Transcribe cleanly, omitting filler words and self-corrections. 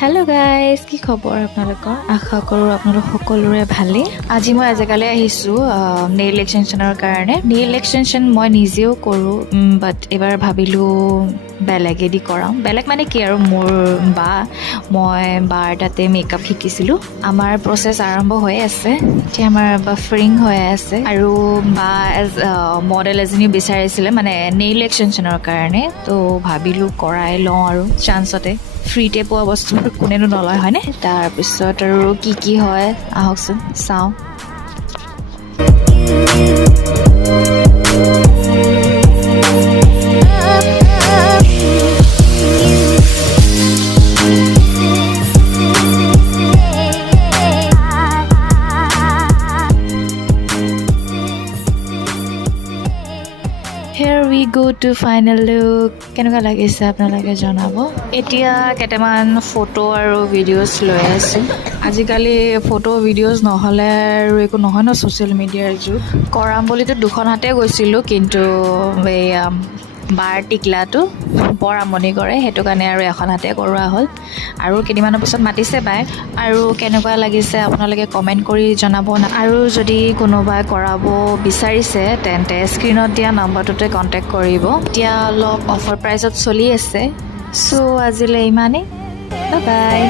Hello' guys, কি খবৰ আপোনালোকৰ? আশা কৰোঁ আপোনালোক সকলোৰে ভালেই। আজি মই এজেগালৈ আহিছোঁ নেইল এক্সটেনশ্যনৰ কাৰণে। নেইল এক্সটেনশ্যন মই নিজেও কৰোঁ, বাট এইবাৰ ভাবিলোঁ বেলেগেদি কৰাওঁ। বেলেগ মানে কি আৰু মোৰ মই বাৰ তাতে মেকআপ শিকিছিলোঁ। আমাৰ প্ৰচেছ আৰম্ভ হৈ আছে, এতিয়া আমাৰ বাফাৰিং হৈ আছে আৰু বা মডেল এজনী বিচাৰিছিলে মানে নেইল এক্সটেনশ্যনৰ কাৰণে, তো ভাবিলোঁ কৰাই লওঁ আৰু চান্সতে। ফ্ৰীতে পোৱা বস্তুবোৰ কোনেনো নলয় হয়নে? তাৰপিছত আৰু কি হয় আহকচোন চাওঁ। Here we go to final look. কেনেকুৱা লাগিছে আপোনালোকে জনাব। এতিয়া কেইটামান ফটো আৰু ভিডিঅ'জ লৈ আছোঁ। আজিকালি ফটো ভিডিঅ'জ নহ'লে আৰু একো নহয় ন, ছ'চিয়েল মিডিয়াৰ যুগ। কৰাম বুলিতো দুখন হাতে গৈছিলোঁ, কিন্তু এই বাৰ টিকলাটো বৰ আমনি কৰে, সেইটো কাৰণে আৰু এখন হাতে কৰোৱা হ'ল। আৰু কেইদিনমানৰ পিছত মাতিছে বাই। আৰু কেনেকুৱা লাগিছে আপোনালোকে কমেণ্ট কৰি জনাব। আৰু যদি কোনোবাই কৰাব বিচাৰিছে তেন্তে স্ক্ৰীণত দিয়া নম্বৰটোতে কণ্টেক্ট কৰিব। এতিয়া অলপ অফাৰ প্ৰাইচত চলি আছে। চ' আজিলৈ ইমানেই, বাই বাই।